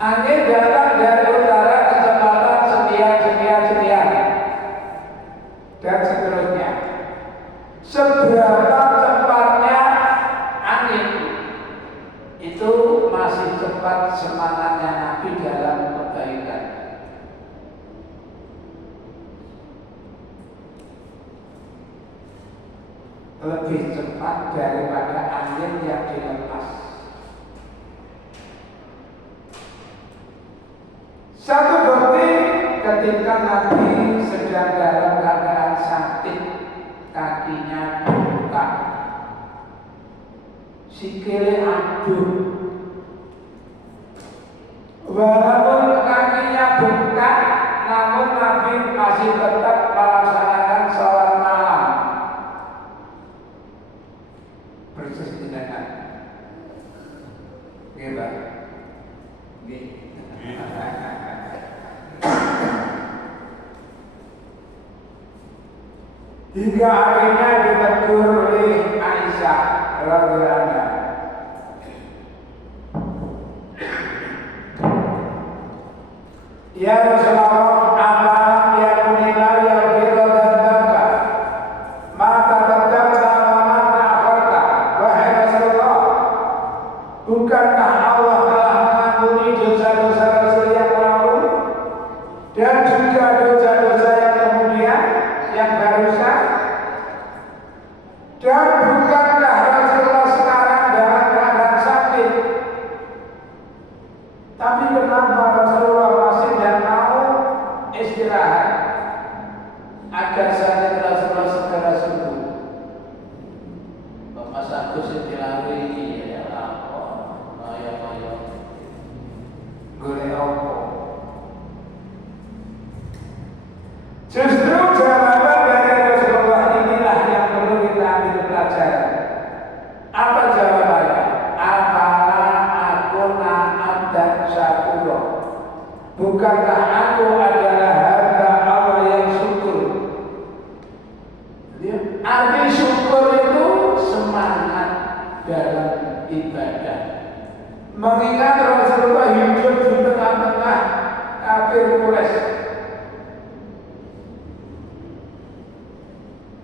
Angin datang dari utara kecepatan sekian dan seterusnya. Seberapa cepatnya angin itu masih cepat semangatnya Nabi dalam kebaikan. Lebih cepat daripada angin yang dilepas. Satu bukti ketika Nabi sedang dalam keadaan sakit, kakinya bengkak, sikile aduh. Walaupun kakinya bengkak, namun Nabi masih tetap melaksanakan sholat malam. Persis tindakan. Gimana? Hingga akhirnya ditegur oleh Aisyah radhiyallahu anha. Ya Rasulullah, apa yang menilai yang kita dendamkan? Mata terdamkan mata akharta. Wahai Rasulullah, bukankah Allah telah mengampuni dosa-dosa Rasul yang lalu dan juga dosa-dosa yang kemudian yang barusan? Dan bukankah Rasulullah sekarang dalam keadaan sakit? Tapi kenapa Rasulullah masih tidak mau istirahat agar sakit Rasulullah segera sembuh? Bapak satu setilawi ini ya apa? Maya golek apa? Justru jawaban dari Rasulullah inilah yang perlu kita ambil pelajaran. Apa jawabannya? Apakah aku abdan syakura? Bukankah aku adalah hamba Allah yang syukur? Arti syukur itu semangat dalam ibadah. Mengingat Rasulullah hidup di tengah-tengah kafir Quraisy,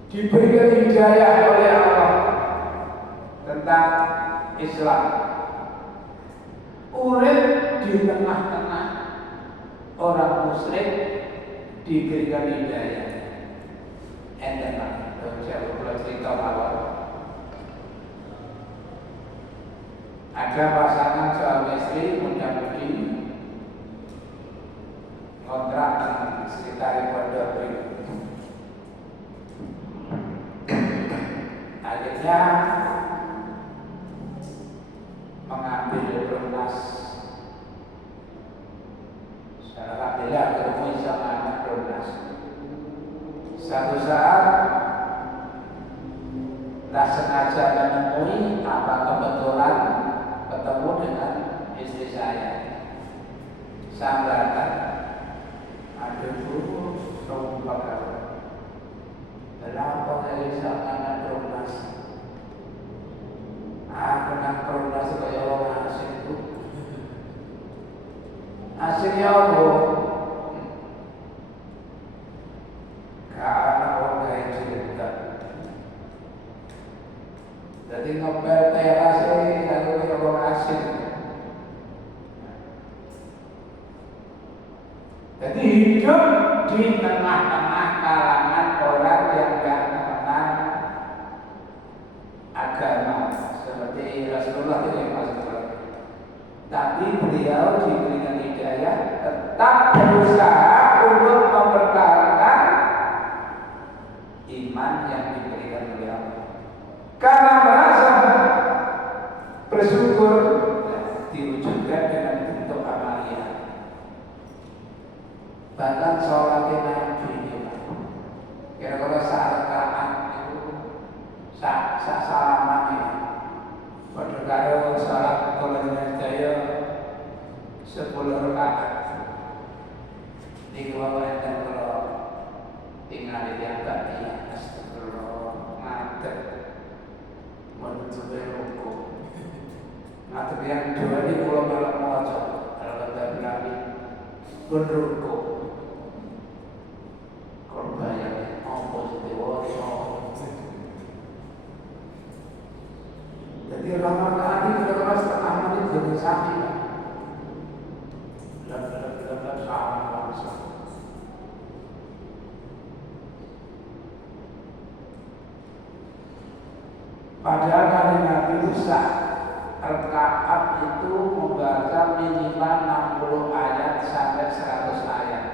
diberikan hidayah oleh Allah tentang Islam. Urip di tengah-tengah orang musyrik diberikan hidayah. Enten saya boleh cerita awal. Ada pasangan suami istri muda-mudi kontrak sekitar Pondok Brio. Akhirnya mengambil lunas. Alhamdulillah ketemu sama anak lunas. Satu saat tak sengaja menemui apa kebetulan ketemu dengan istri saya. Sambalkan, aduh sumpah kawan. Kenapa dari sama anak lunas? Aku nak lunas supaya orang asing itu. Asiknya apa? Karena orang lain cerita. Jadi ngobel teras ini lalu orang asing. Jadi hidup di tengah-tengah kalangan orang yang tidak mengenal agama seperti Rasulullah itu yang masuk. Tapi beliau diberikan hidayah tetap berusaha untuk mempertahankan iman yang diberikan oleh Allah. Karena merasa bersyukur diwujudkan dengan bentuk amalia. Bahkan sholat Nabi kira-kira saat rakaat itu saat salaman ini. Pada karo sholat kolonel daya 10 rakaat. Di bawah dan kalau tinggal di atas dia astagfirullah ngadeg menuju ruku. Ngadeg yang dua ini pulau malam maca. Kalau kata kami berruku korbayang apa setiwoso. Jadi ramalan ini kira-kira setengah menit jadi sapi kan. Lepas sama bangsa. Padahal kali Nabi Musa rakaat itu membaca minimal 60 ayat sampai 100 ayat.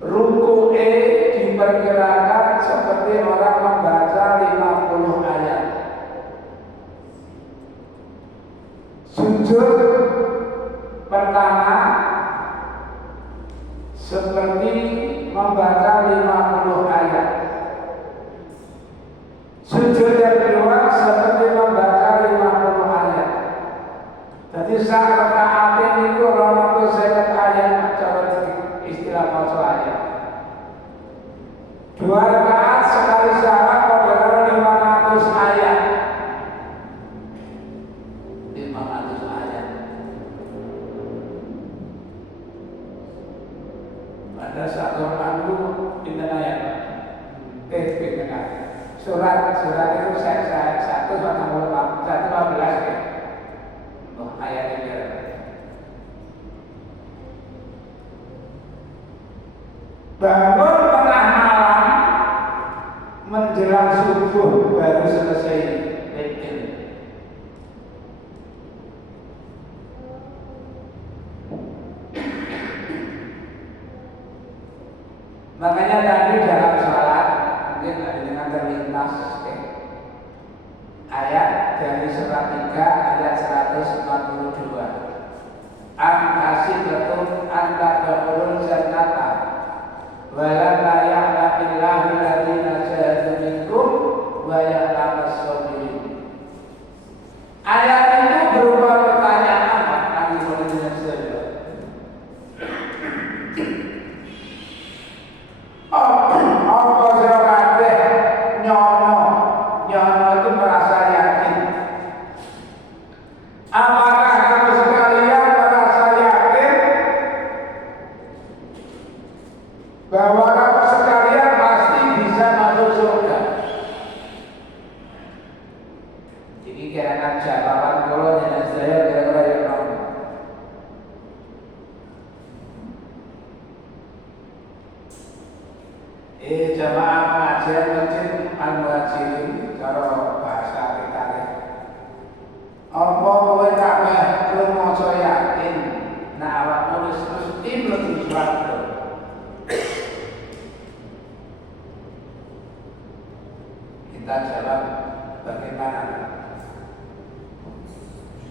Ruku'e diperkirakan seperti orang membaca 50 ayat. Sujud pertama seperti membaca 50 ayat. Sujud yang kedua seperti membaca 50 ayat. Jadi saat rakaat itu orang itu saya ayat cara istilah maca ayat. 2 rakaat sekali salat adalah 500 ayat. 500 ayat. Pada saat Quran itu pindah ayat. Pindah. Surat itu saya 115 ya. Oh, ayat ini. Bangun tengah malam menjelang subuh baru selesai zikir. Makanya tadi dalam salat mungkin ada dengan terlintas ayat dari surat 3 ayat 142. An-Kasibatu an-tadkhulul jannata walamma ya'lamillahu alladziina jahadu minkum wa ya'lamas sabirin. Ayat itu berupa pertanyaan kami boleh saja. Apa sira kabeh nyono itu merasa yakin? Apakah kamu sekalian merasa yakin bahwa kamu sekalian pasti bisa masuk surga? Jadi kira-kira jawaban kalau dengan saya kira-kira yang nomor. Jamaah pengajian masjid Al-Muhajirin cara bahasa kita. Apa kowe kabeh rumoso yakin nek awakmu wis mesti mlebu swarga? Kita jawab bagaimana?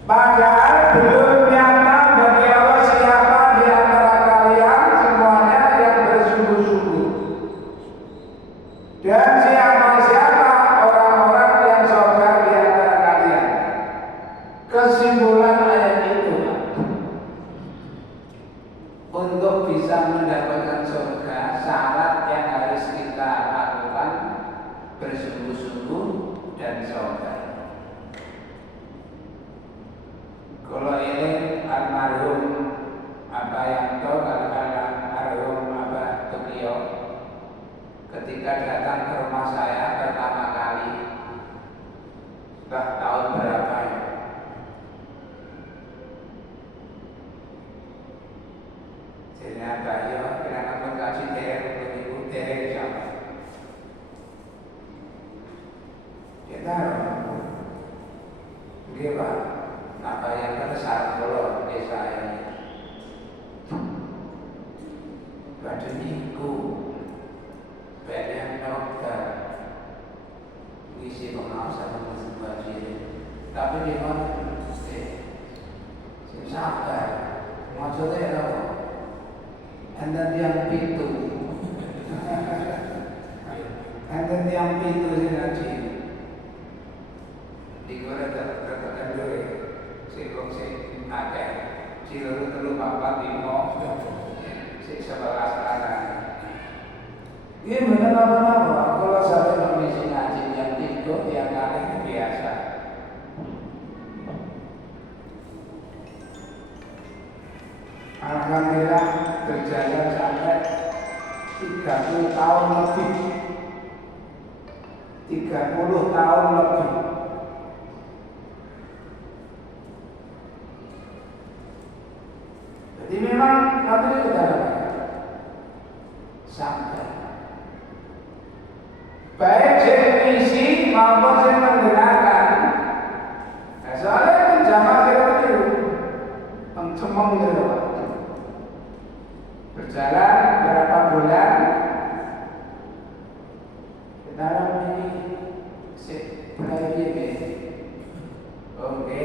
Padahal belum nyata bagi Allah siapa di antara kalian semuanya yang bersungguh-sungguh. Dan siapa orang-orang yang sabar di antara kalian. Kesimpulan ayat itu untuk bisa mendapatkan surga, syarat yang harus kita lakukan bersungguh-sungguh dan sabar. Kalau ini almarhum Abah Yanto, almarhum Abah Tukio, ketika datang ke rumah saya pertama kali, sudah tahun berapa ya? Jadi Abah ya, kira-kira mengkaji ibu derek siapa? Dia taruh, dia Pak, apa yang besar kalau desa ini? Badan iku banyak dokter ngisi pengawasan masjid, tapi di mana sabar maksudnya apa? Anda yang pintu Anda yang pintu sih ngaji di mana terkadang dulu si ada si lalu bapak bimo si 11 anak. Ini benar apa? Kalau saya mengisi ngaji yang tidur yang kali biasa. Alhamdulillah berjalan sampai 30 tahun lebih. 30 tahun lebih. Jadi memang waktu itu sampai baik teknisi maupun yang menggunakan. Nah, soalnya kan jamaah seperti itu, cemong gitu Pak. Berjalan berapa bulan, kita ini mulai gini. Oke.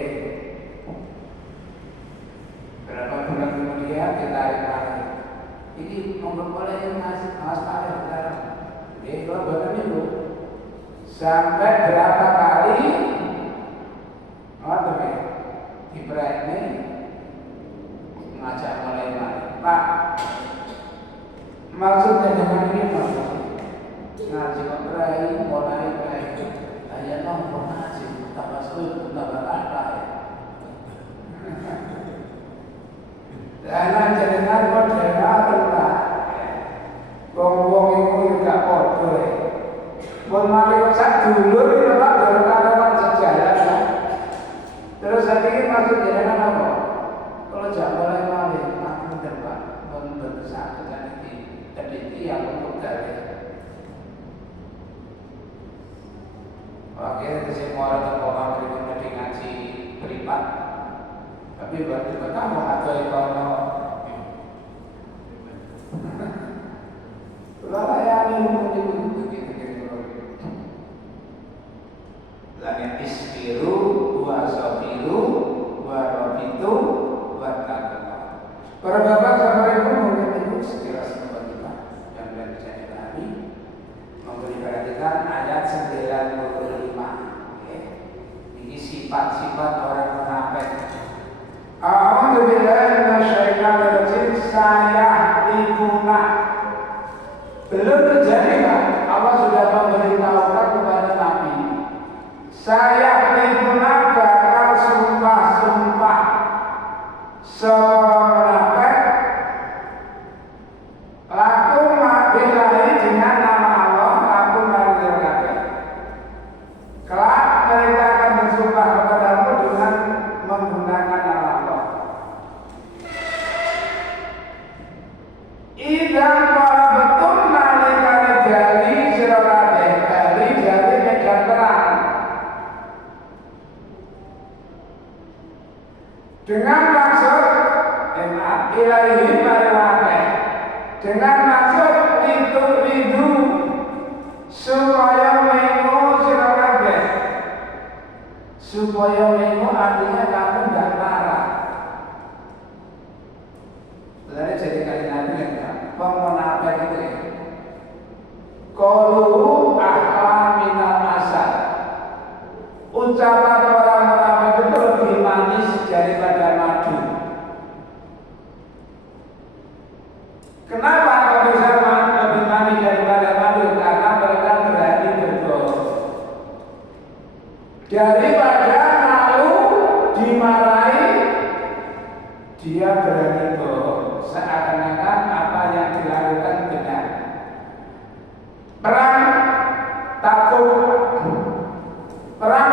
Berapa bulan kemudian kita tarik lagi. Ini boleh mas tarik sekarang. Oke, kalau bukan itu sampai berapa kali? Oke, Ibrahim ini ngajak mulai Pak. Maksudnya dengan ini apa? Ngaji Ibrahim mulai Ibrahim. Ayat nomor ngaji tabasul apa ya? Dan jenengan modern lah. Wong-wong iku gak padha. Mun mari sak dulur iki Pak dorong sejalan kan. Terus saya pikir maksud jenengan apa? Kalau jak mulai malih aku Pak, mun bersak kan iki teliti yang untuk dalil. Oke, saya mau ada orang yang ngaji privat. Tapi berarti kamu atau ekonomi kalau yang ini begitu langit ispiru wa sofiru wa robitu wa takwa. Para bapak sama ibu mungkin ibu sekilas kita yang belum bisa dipahami memberi perhatikan ayat 95. Ini sifat-sifat orang munafik. A'udzu billahi minasyaitonir rajim. Sayahlifuna. Belum terjadi Pak. Allah sudah memberitahukan kepada Nabi. Sayahlifuna bakal sumpah-sumpah. Munafik laku billahi dengan nama Allah laku marjakabe. Kelak mereka akan bersumpah kepadamu dengan menggunakan nama Allah. Idam para betul nalikane jali sira kabeh jali medan perang. Dengan maksud ilahi mariwake. Dengan maksud itu ridu supaya mengu sira kabeh. Supaya mengu artinya kamu enggak marah. Sebenarnya jadi kali Nabi ya, pemunafik itu ya. Qalu ahla minal asal. Ucapan orang munafik itu lebih manis daripada madu. Kenapa kok bisa lebih manis daripada madu? Karena mereka berani berbohong. Daripada malu dimarahi, dia berani bohong. Seakan-akan apa yang dilakukan benar. Perang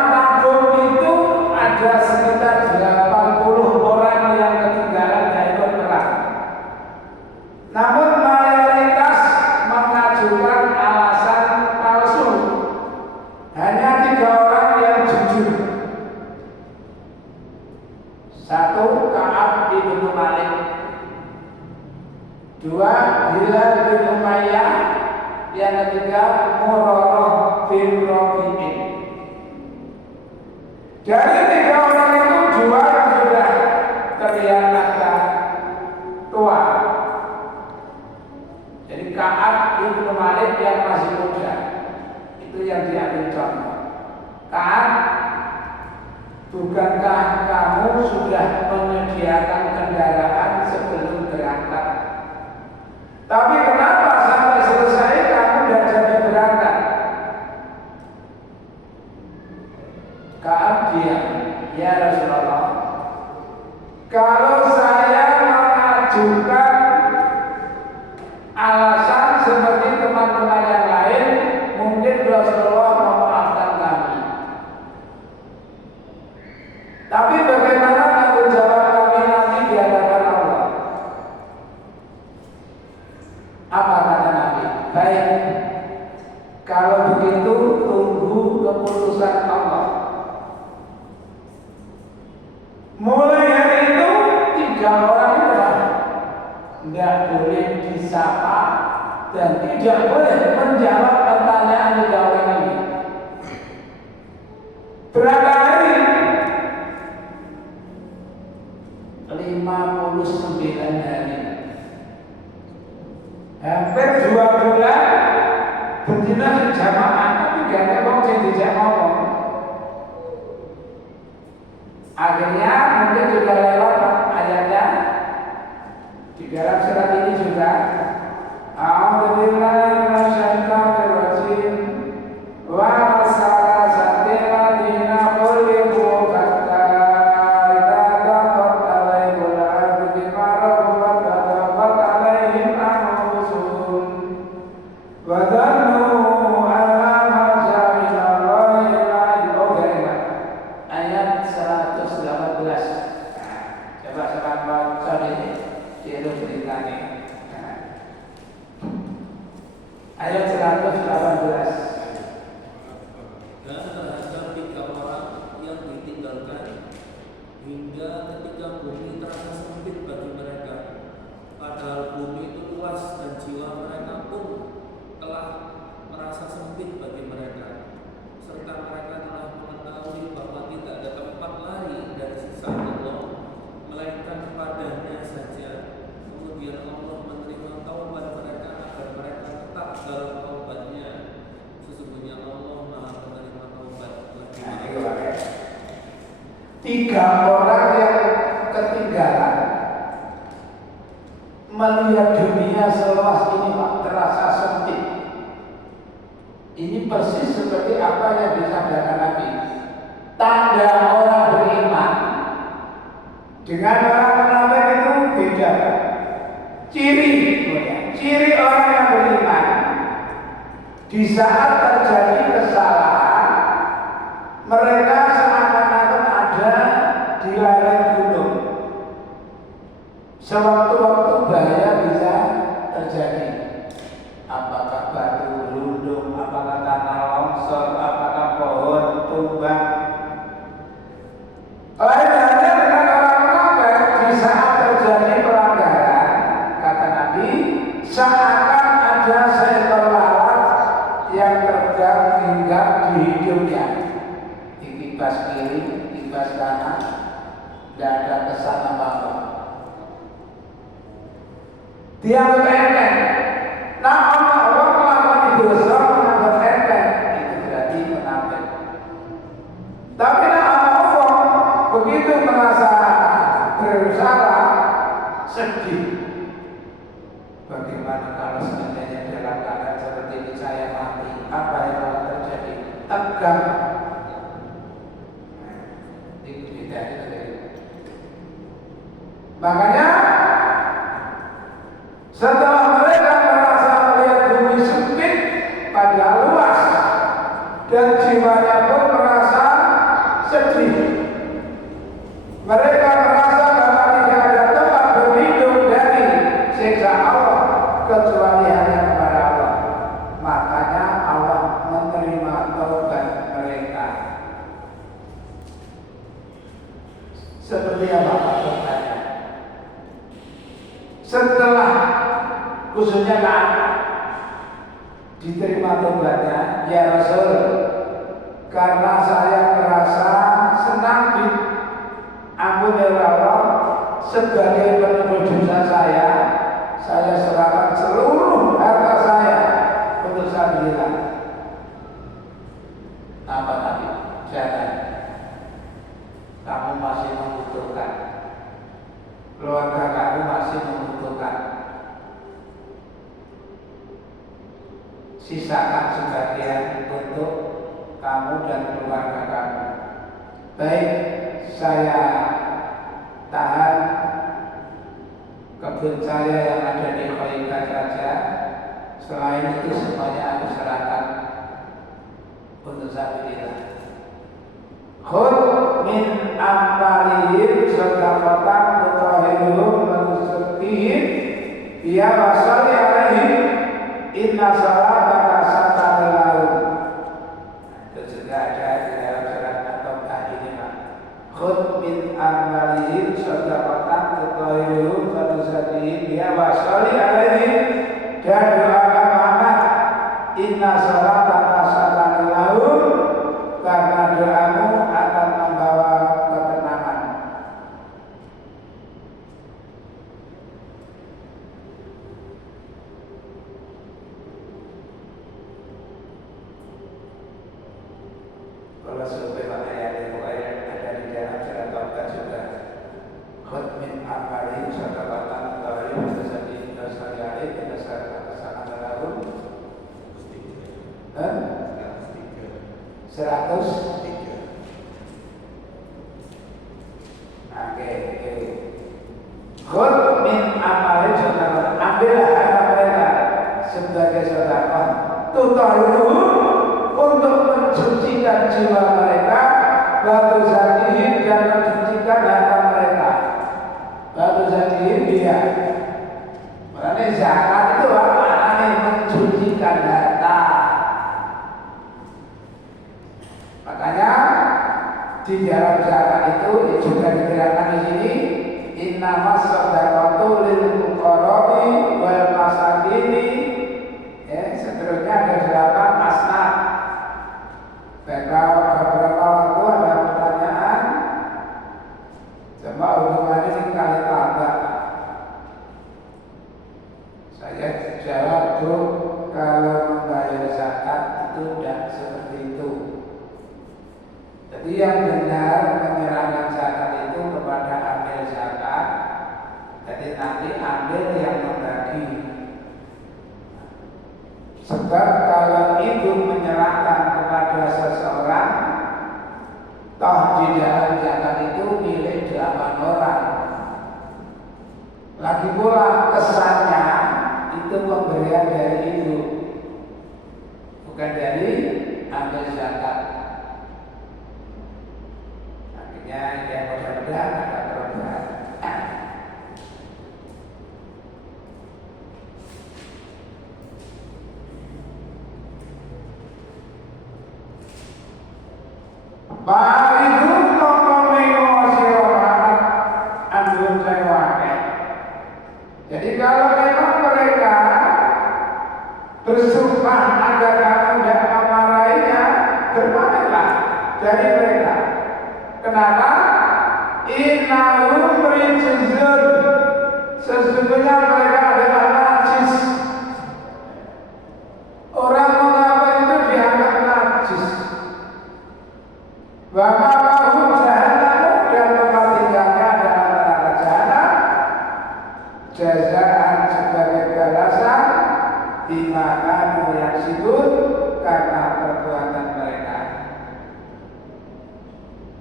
Tabuk itu ada sekitar 80 orang yang ketinggalan dari perang. Namun mayoritas mengajukan alasan palsu. Hanya 3 orang yang jujur. 1 Ka'ab bin Malik, 2 Hilal bin Umayyah, yang ketiga Murarah bin Rabi'in. Dari 3 orang itu 2 sudah terlihat tua. Jadi Ka'ab bin Malik yang masih muda, itu yang diambil contoh. Ka'ab, bukankah kamu sudah menyediakan kendaraan sebelum berangkat? Tapi kenapa sampai selesai kamu tidak jadi berangkat? Ka'ab diam. Ya Rasulullah, kalau saya mengajukan bagaimana tanggung jawab kami nanti di hadapan Allah? Apa kata Nabi? Baik, kalau begitu tunggu keputusan Allah. Mulai hari itu 3 orang itu tidak boleh disapa dan tidak boleh menjawab pertanyaan 3 orang ini. Berapa hari? 59 hari. Hampir 2 bulan betina jamaah, tapi gak ada orang yang dijak ngomong. Akhirnya mungkin juga lewat ayatnya di dalam surat ini juga. A'udzubillahi minasyaitonir rajim. Wa masalasatil ladina khuliqu hatta idza daqat alaihimul ardu bima rahabat wa daqat alaihim anfusuhum wa dhannu anna ma ja'a min Allahi la yughayyiru. Ayat 118. Coba sahabat sorry ini dihitung ceritanya. Ayat 118. Dan terhadap 3 orang yang ditinggalkan hingga ketika bumi terasa sempit bagi mereka, padahal bumi itu luas dan jiwa mereka pun telah merasa sempit bagi mereka, serta mereka telah mengetahui bahwa tidak ada tempat lari dari sisa Allah melainkan padanya saja. Kemudian Allah menerima taubat mereka agar mereka tetap dalam taubatnya. Sesungguhnya Allah Maha penerima taubat. 3 orang yang ketinggalan melihat dunia seluas ini Pak, terasa sempit. Ini persis seperti apa yang disabdakan Nabi. Tanda orang beriman dengan orang munafik itu beda. Ciri orang yang beriman di saat terjadi kesalahan, mereka seakan-akan ada di lereng gunung. Sewaktu-waktu bahaya bisa terjadi. Apakah batu rundung, apakah tanah longsor, apakah pohon tumbang. Lain halnya dengan orang munafik, di saat terjadi pelanggaran, kata Nabi, seakan ada seekor lalat yang terbang hinggap di hidungnya. Kipas kiri, kipas kanan, tidak ada kesan apa-apa. Dianggap enteng. Nah, orang melakukan dosa menganggap enteng, itu berarti munafik. Tapi Allah begitu merasa bersalah, sedih. Bagaimana kalau seandainya dalam keadaan seperti ini saya mati? Apa yang akan terjadi? Tegang. Itu tidak itu. Makanya setelah mereka merasa melihat bumi sempit pada luas dan jiwanya pun merasa sedih, mereka merasa bahwa tidak ada tempat berlindung dari siksa Allah kecuali hanya kepada Allah. Makanya Allah menerima taubat mereka. Seperti apa taubatnya? Setelah khususnya kan diterima taubatnya, ya Rasul, karena saya merasa senang diampuni Allah sebagai penebus dosa saya serahkan seluruh harta saya untuk sabilillah. Apa tadi? Jangan. Kamu masih membutuhkan, keluarga kamu masih membutuhkan. Sisakan sebagian untuk kamu dan keluarga kamu. Baik, saya tahan kebun saya yang ada di Khairkan saja. Selain itu semuanya aku serahkan untuk sabilillah. Khudh min amwalihim shadaqatan tutahhiruhum wa tuzakkihim biha wa sholli 'alaihim inna salataka sakanun lahum. Itu juga ada di dalam surat At-Taubah ini, Pak. Khudh min amwalihim shadaqatan tutahhiruhum wa tuzakkihim biha wa sholli 'alaihim, dan doakan Muhammad inna salataka sakanun lahum, karena doamu akan membawa ketenangan. Kalau survei ayat ada di dalam surat Taubah juga. Khudh min amwalihim shadaqatan tutahhiruhum wa tuzakkihim biha wa sholli 'alaihim inna salataka sakanun lahum. 103. Oke. Khudh min amwalihim shadaqatan, ambillah harta mereka sebagai sedekah, tutahhiruhum, untuk mensucikan jiwa mereka, wa tuzakkihim, dan mensucikan harta mereka, wa tuzakkihim dia. Makanya zakat itu apa? Maknanya mensucikan harta. Makanya di dalam zakat itu juga diterangkan di sini, innamas shadaqatu lil fuqara'i wal masakini. Seterusnya ada 8 asnaf. Beberapa waktu ada pertanyaan, coba hubungannya ini kali tambah. Saya jawab, Bu, kalau membayar zakat itu tidak seperti itu. Jadi yang benar menyerahkan zakat itu kepada amil zakat. Jadi nanti ambil yang membagi. Sebab kalau ibu menyerahkan kepada seseorang, toh di dalam zakat itu milik 8 orang. Lagi pula kesannya itu pemberian dari ibu, bukan dari ambil zakat. Akhirnya yang mudah-mudahan ada perubahan. Baridu tokomengo sirahat andun sewake. Jadi kalau memang mereka bersumpah agar kamu tidak memarahinya, berpalinlah dari mereka. Kenapa? Innahum rijzun, sesungguhnya mereka adalah najis. Orang mengapa itu dianggap najis? Wa ma'ahum jahannam, dan tempat tinggalnya adalah neraka jahanam, jazaan sebagai balasan bima kanu yaksibun, karena perbuatan mereka.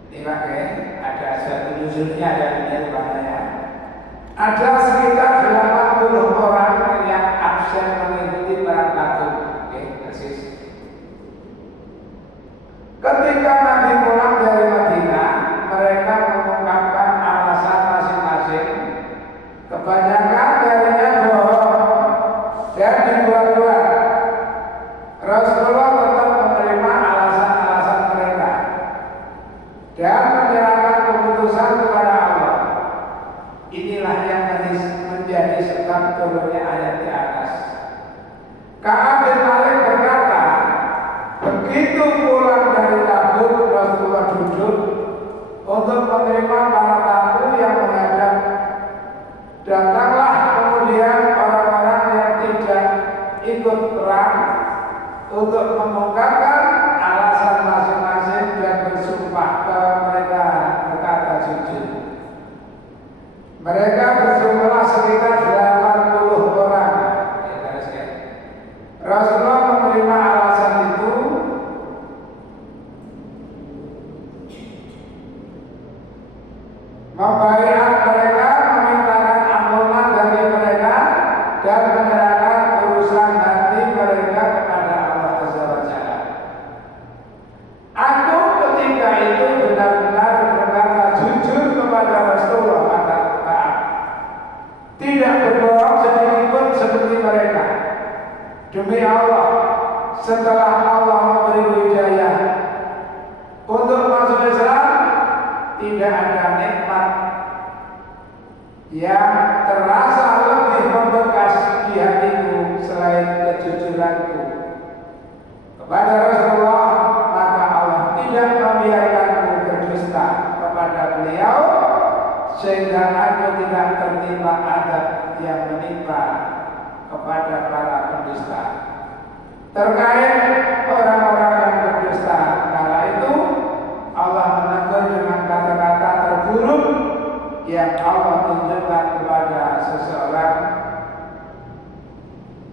Ini pakai ada satu nuzulnya dari rumahnya. Ada sekitar 80 orang yang absen mengikuti perang Tabuk. Oke, persis. Ketika Nabi pulang dari Madinah, mereka mengungkapkan alasan masing-masing. Kebanyakan darinya bohong dan dibuat-buat. Rasulullah tetap menerima alasan-alasan mereka dan menyerahkan keputusan kepada Allah. Inilah yang menjadi sebab turunnya ayat di atas. Ka'ab bin Malik berkata, begitu pulang dari Tabuk, Rasulullah duduk untuk menerima para tamu yang menghadap. Datanglah kemudian orang-orang yang tidak ikut perang untuk mengungkapkan alasan masing-masing dan bersumpah bahwa mereka berkata jujur. Mereka berjumlah sekitar 80 orang. Rasulullah menerima alasan itu, membayar mereka, memintakan ampunan dari mereka, dan menyerahkan urusan hati mereka kepada Allah Azza wa Jalla. Aku ketika itu benar-benar berkata demi Allah, setelah Allah memberi hidayah untuk masuk Islam, tidak ada nikmat yang terasa lebih membekas di hatiku selain kejujuranku kepada Rasulullah. Maka Allah tidak membiarkanku berdusta kepada beliau, sehingga aku tidak tertimpa adab yang menimpa kepada para pendusta. Terkait orang-orang yang berdusta kala itu, Allah menegur dengan kata-kata terburuk yang Allah tunjukkan kepada seseorang.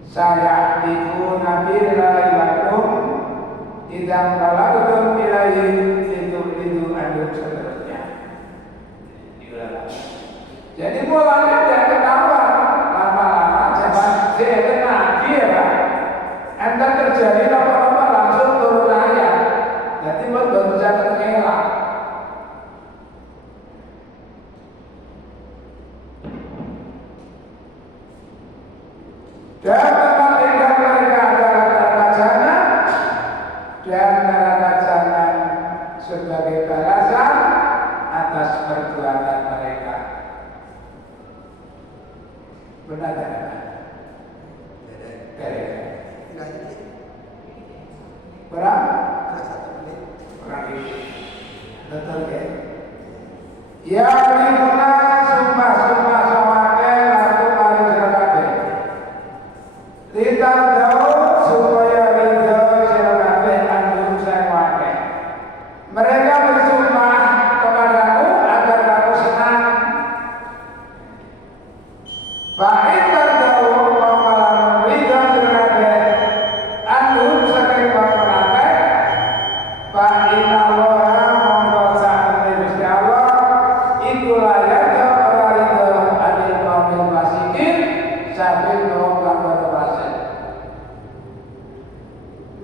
Saya dikuna billahi lakum idam kalautum ilaihi itu adun seterusnya. Jadi mulanya dia ketahuan, lama-lama zaman dia kena dia Pak. Anda terjadi apa-apa langsung turun ayat. Jadi baru bisa terkelak. Dan tempat tinggal mereka adalah neraka jahanam, dan neraka jahanam sebagai balasan atas perbuatan mereka. Benar tidak? Berapa? Kurang ini. Betul ya? Ya lingkungan sumpah-sumpah samake laku paling seragate. Kita tahu supaya ridho seragate andung sewake. Mereka bersumpah kepadamu agar kamu senang. Baik tahu malam ridho seragate andung saking pamanake. Pak Inna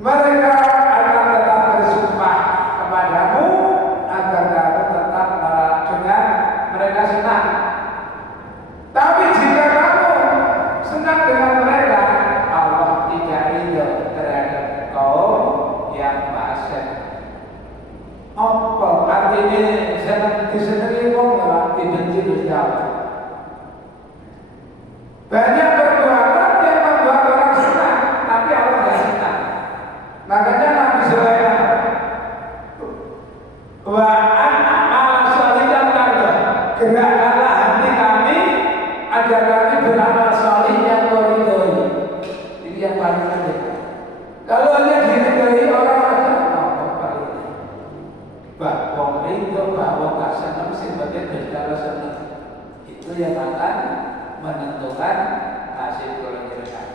mereka akan tetap bersumpah kepadamu agar kamu tetap dengan mereka senang. Tapi jika kamu senang dengan mereka, Allah tidak ridho terhadap kaum yang fasik. Apa artinya senang disenangi kaum malah dibenci Gusti Allah? Banyak perbuatan yang membuat orang senang, tapi Allah tidak senang. Makanya Nabi Sulaiman wa an sholihan kardo, gerakkanlah hati kami agar kami beramal sholih yang kau ridhoi. Ini yang paling penting. Kalau hanya diridhoi orang aja, apa ini? Bahwa ridho, bahwa kasanam sifatnya berjalan senang, itu yang akan menentukan nasib kelanjutan.